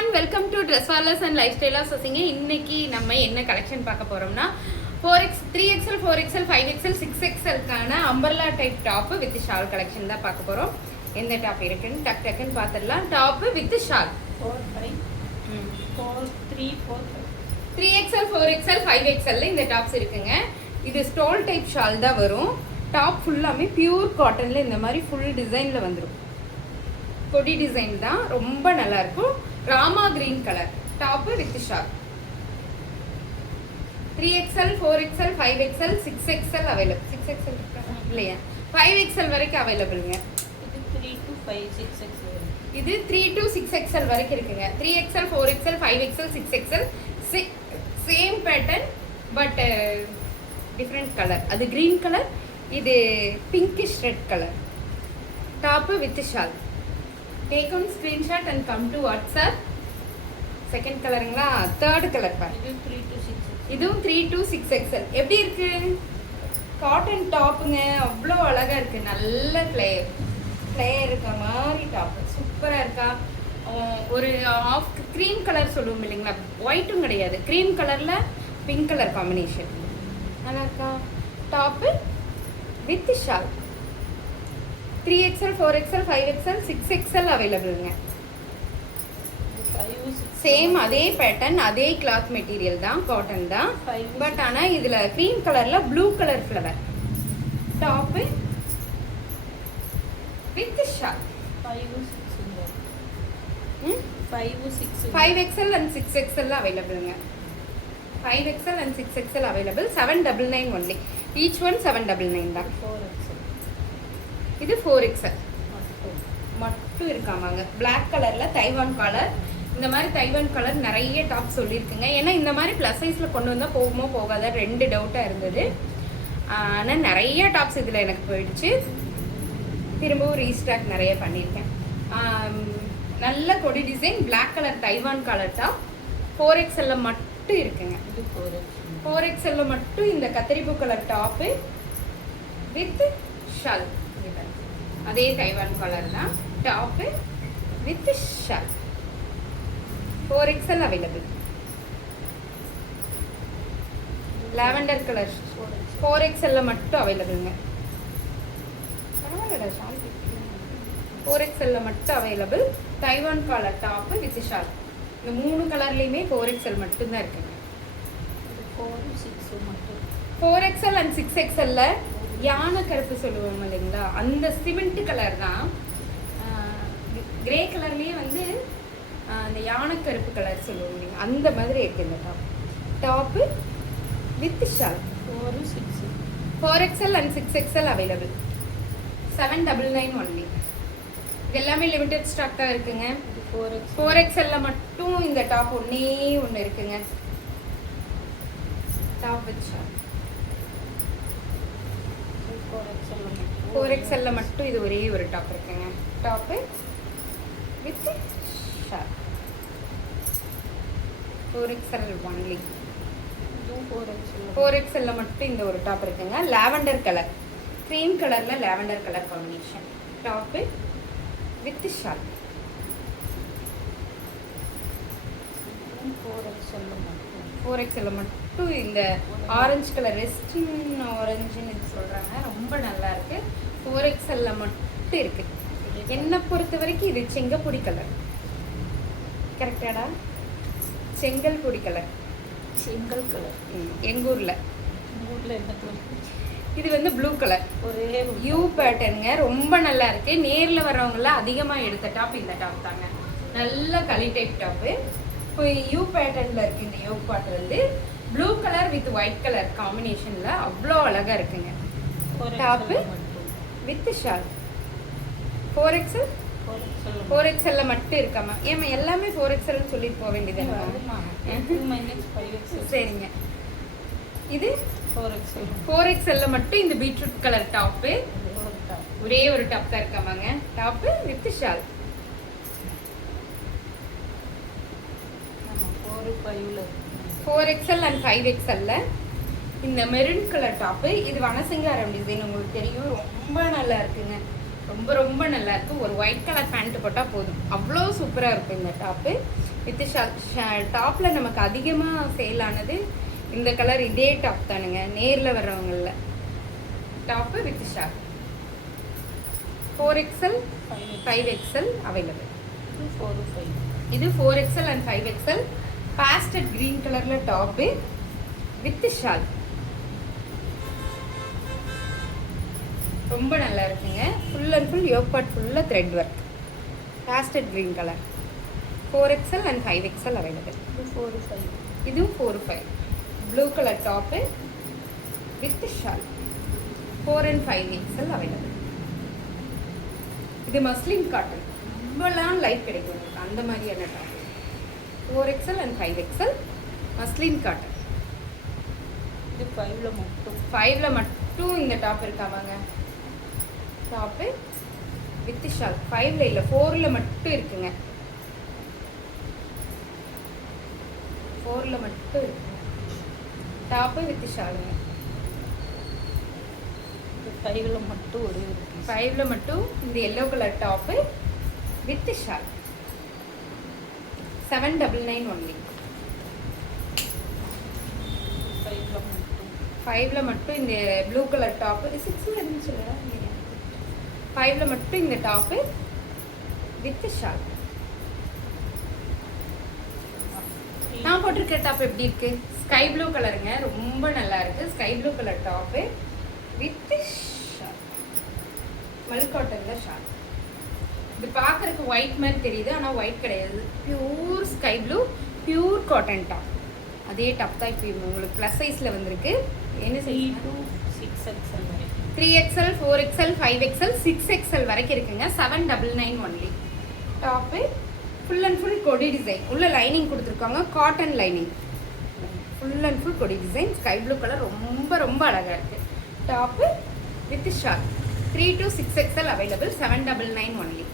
everyone, welcome to Dresswallahs and Lifestylers. இன்னைக்கு நம்ம என்ன கலெக்ஷன் பார்க்க போறோம்னா 4x 3XL 4XL 5XL 6XL கான umbrella type top with shawl collection தான் பார்க்க போறோம். எந்த டாப் இருக்குன்னு டக்குன்னு பார்த்துடலாம். Top with shawl 3XL 4XL 5XL இந்த டாப்ஸ் இருக்குங்க. இது ஸ்டோல் டைப் ஷால் தான் வரும். டாப் ஃபுல்லாமே பியூர் காட்டன்ல இந்த மாதிரி ஃபுல் டிசைன்ல வந்துடும். கொடி டிசைன் தான், ரொம்ப நல்லா இருக்கும். Rama green colour top with shawl. 3XL 4XL 5XL 6XL available. 6XL இல்லையா, 5XL வரைக்கும் அவைலபிள்ங்க. இது 3 to 6XL வரைக்கும் இருக்குங்க. 3XL 4XL 5XL 6XL same pattern but different colour. அது கிரீன் கலர், இது pinkish red colour. Top with shawl. Take on screenshot and come to WhatsApp. Second கலருங்களா, third colour பாரு. இதுவும் 3 to 6XL. எப்படி இருக்கு? Cotton டாப்புங்க, அவ்வளோ அழகா இருக்கு. நல்ல ஃப்ளேயர் இருக்க மாதிரி டாப் சூப்பராக இருக்கா. ஒரு ஆஃப் க்ரீம் கலர் சொல்லுவோம் இல்லைங்களா, ஒயிட்டும் கிடையாது, க்ரீம் கலரில் பிங்க் கலர் காம்பினேஷன் நல்லா இருக்கா. Top with shawl. 3XL 4XL 5XL 6XL அவைலபிள்ங்க. சேம் அதே பேட்டர்ன், அதே கிளாத் மெட்டீரியல் தான், காட்டன் தான். பட் ஆனால் இதில் க்ரீம் கலரில் blue colour flower. Top with shawl. 5XL and 6XL அவைலபிள்ங்க. 5XL and 6XL available. 799 only. Each one 799 தான். இது 4XL மட்டும் இருக்காமாங்க. பிளாக் கலரில் தைவான் கலர். இந்த மாதிரி தைவான் கலர் நிறைய டாப் சொல்லியிருக்குங்க. ஏன்னா இந்த மாதிரி ப்ளஸ் சைஸில் கொண்டு வந்தால் போகுமோ போகாத ரெண்டு டவுட்டாக இருந்தது. ஆனால் நிறைய டாப்ஸ் இதில் எனக்கு போயிடுச்சு. திரும்பவும் ரீஸ்டாக் நிறைய பண்ணியிருக்கேன். நல்ல கொடி design, black colour Taiwan colour top. 4XL மட்டும் இருக்குங்க. இது 4XL மட்டும் இந்த கத்திரிப்பூ கலர் டாப்பு வித் ஷால். அதே தைவான் கலர் தான். Top with shawl. 4XL available. Lavender colour 4XL மட்டும் அவைலபிள்ங்க. 4XL மட்டும் available. Taiwan colour top with shawl. இந்த மூணு கலர்லேயுமே 4XL மட்டும்தான் இருக்குங்க. 4XL அண்ட் 6XL யானை கருப்பு சொல்லுவோம் இல்லைங்களா, அந்த சிமெண்ட் கலர் தான். கிரே கலர்லேயே வந்து அந்த யானை கருப்பு கலர் சொல்லுவோம் இல்லைங்க, அந்த மாதிரி இருக்கு இந்த top. Top with shawl. 4XL and 6XL available. 799 only. இது எல்லாமே லிமிடெட் ஸ்டாக் தான் இருக்குங்க. 4XL மட்டும் இந்த டாப் ஒன்று இருக்குங்க. Top with shawl. 4XL மட்டும் இது ஒரே ஒரு டாப் இருக்குங்க. Top with shawl. 4XL only. 4XL மட்டும் இந்த ஒரு டாப் இருக்குங்க. லாவெண்டர் கலர், க்ரீம் கலரில் lavender colour combination. Top with shawl. 4XL மட்டும் இந்த ஆரஞ்சு கலர், ரெஸ்டின் ஆரஞ்சுன்னு இது சொல்கிறாங்க, ரொம்ப நல்லா இருக்கு. 4XL மட்டும் இருக்கு. என்னை பொறுத்த வரைக்கும் இது செங்கப்பொடி கலர். கரெக்டாடா? செங்கல் பொடி கலர். செங்கல் கலர் எங்கள் ஊரில் என்ன கலர்? இது வந்து ப்ளூ கலர், ஒரு யூ பேட்டர்னுங்க. ரொம்ப நல்லா இருக்கு. நேரில் வர்றவங்களாம் அதிகமாக எடுத்த டாப் இந்த டாப் தாங்க. நல்ல களி டைப் டாப்பு. இப்போ யூ பேட்டர்னில் இருக்குது. இந்த யூ பாட்டு வந்து blue colour with white colour காம்பினேஷனில் அவ்வளோ அழகாக இருக்குங்க. Top with shawl. 4XL மட்டும் இருக்காமா? ஏமா எல்லாமே 4XLன்னு சொல்லிட்டு போக வேண்டியது. சரிங்க. இது 4XL மட்டும் இந்த பீட்ரூட் கலர் டாப்பு. ஒரே ஒரு டாப் தான் இருக்காமாங்க. Top with shawl. 4XL and 5XL இந்த மெரூன் கலர் டாப்பு. இது வனசிங்காரம் டிசைன், உங்களுக்கு தெரியும். ரொம்ப நல்லா இருக்குங்க. ரொம்ப ரொம்ப நல்லா இருக்கு. ஒரு ஒயிட் கலர் பேண்ட் போட்டால் போதும், அவ்வளோ சூப்பராக இருக்கும் இந்த டாப்பு. வித் டாப்பில் நமக்கு அதிகமாக சேல் ஆனது இந்த கலர். இதே டாப் தானுங்க நேரில் வர்றவங்களில். Top with shawl 4XL 5XL available. இது 4XL and 5XL. Pastel green கலரில் டாப்பு வித் ஷால். ரொம்ப நல்லா இருக்குங்க. Full and full yoke part ஃபுல்லாக thread work. Pastel green colour 4XL and 5XL available. இதுவும் 4-5. Blue colour top with shawl 4 and 5XL available. இது muslin cotton. ரொம்பலாம் life கிடைக்கும் உங்களுக்கு அந்த மாதிரியான top. 4XL and 5XL muslin cotton. இது 5ல மட்டும். 5ல மட்டும் இந்த டாப் இருக்காவாங்க. டாப்பு வித் ஷால் 5ல இல்லை 4ல மட்டும் இருக்குங்க. 4ல மட்டும் இருக்குங்க டாப்பு வித் ஷாலுங்க. 5ல மட்டும் ஒரே ஒரு 5ல மட்டும் இந்த yellow colour top with shawl 799 only. 5ல மட்டும் இந்த ப்ளூ கலர் டாப்பு 6ல இருந்துச்சு இல்லையா? 5ல மட்டும் இந்த டாப்பு வித் ஷால். நான் போட்டிருக்கிற டாப் எப்படி இருக்கு? ஸ்கை ப்ளூ கலருங்க. ரொம்ப நல்லா இருக்கு. Sky blue colour top with shawl. மல் காட்டன்ல ஷால். இது பார்க்கறதுக்கு ஒயிட் மாதிரி தெரியுது, ஆனால் ஒயிட் கிடையாது. Pure sky blue pure cotton top. அதே டாப் தான் இப்போ உங்களுக்கு ப்ளஸ் சைஸில் வந்திருக்கு. என்ன சைஸ்? 6XL வரைக்கும். 3XL 4XL 5XL 6XL வரைக்கும் இருக்குங்க. 799 only. Top full and full கொடி டிசைன். உள்ள லைனிங் கொடுத்துருக்காங்க, cotton lining. Full and full கொடி டிசைன். ஸ்கை ப்ளூ கலர் ரொம்ப ரொம்ப அழகாக இருக்குது. Top with shawl 3 to 6XL available. 799 only.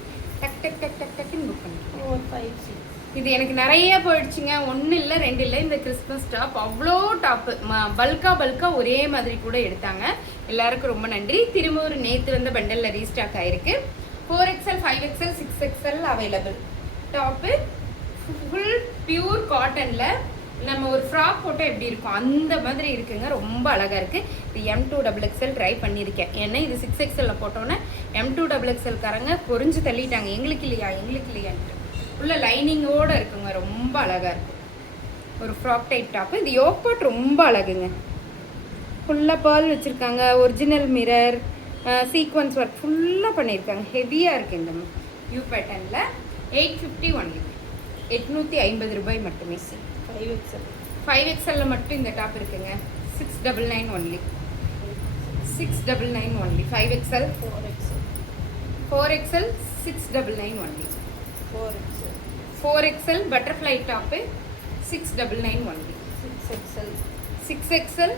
டக் டக் டக் டக் டக்குன்னு புக் பண்ணிக்கலாம். 4, 5, 6. இது எனக்கு நிறைய போயிடுச்சுங்க. 1 இல்லை 2 இல்லை. இந்த கிறிஸ்மஸ் டாப் அவ்வளோ டாப்பு பல்கா ஒரே மாதிரி கூட எடுத்தாங்க. எல்லாருக்கும் ரொம்ப நன்றி. திரும்ப ஒரு நேற்று வந்த பண்டலில் ரீஸ்டாக் ஆகிருக்கு. 4XL 5XL 6XL available. Top full pure காட்டனில் நம்ம ஒரு ஃப்ராக் போட்டால் எப்படி இருக்கும் அந்த மாதிரி இருக்குங்க. ரொம்ப அழகாக இருக்குது. இது M2XXL ட்ரை பண்ணியிருக்கேன். ஏன்னா இது 6XL போட்டோன்னே M2XXL காரங்க பொறிஞ்சு தள்ளிட்டாங்க. எங்களுக்கு இல்லையான்ட்டு. உள்ள லைனிங்கோடு இருக்குங்க. ரொம்ப அழகாக இருக்கும். ஒரு ஃப்ராக் டைப் டாப்பு. இது யோக் பார்ட் ரொம்ப அழகுங்க. ஃபுல்லாக பேர்ல் வச்சுருக்காங்க. ஒரிஜினல் மிரர் சீக்வன்ஸ் ஒர்க் ஃபுல்லாக பண்ணியிருக்காங்க. ஹெவியாக இருக்குது. இந்த யூ பேட்டர்னில் 850 ஒன்லி. 850 ரூபாய் மட்டுமே. 5XL மட்டும் இந்த டாப் இருக்குங்க. 699 only. 699 only. 5XL 4XL 699 only. 4XL butterfly top 699 only. 6XL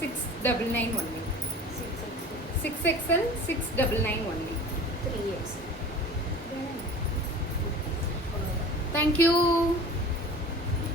699 only. 6XL 699 only. 3XL. Thank you.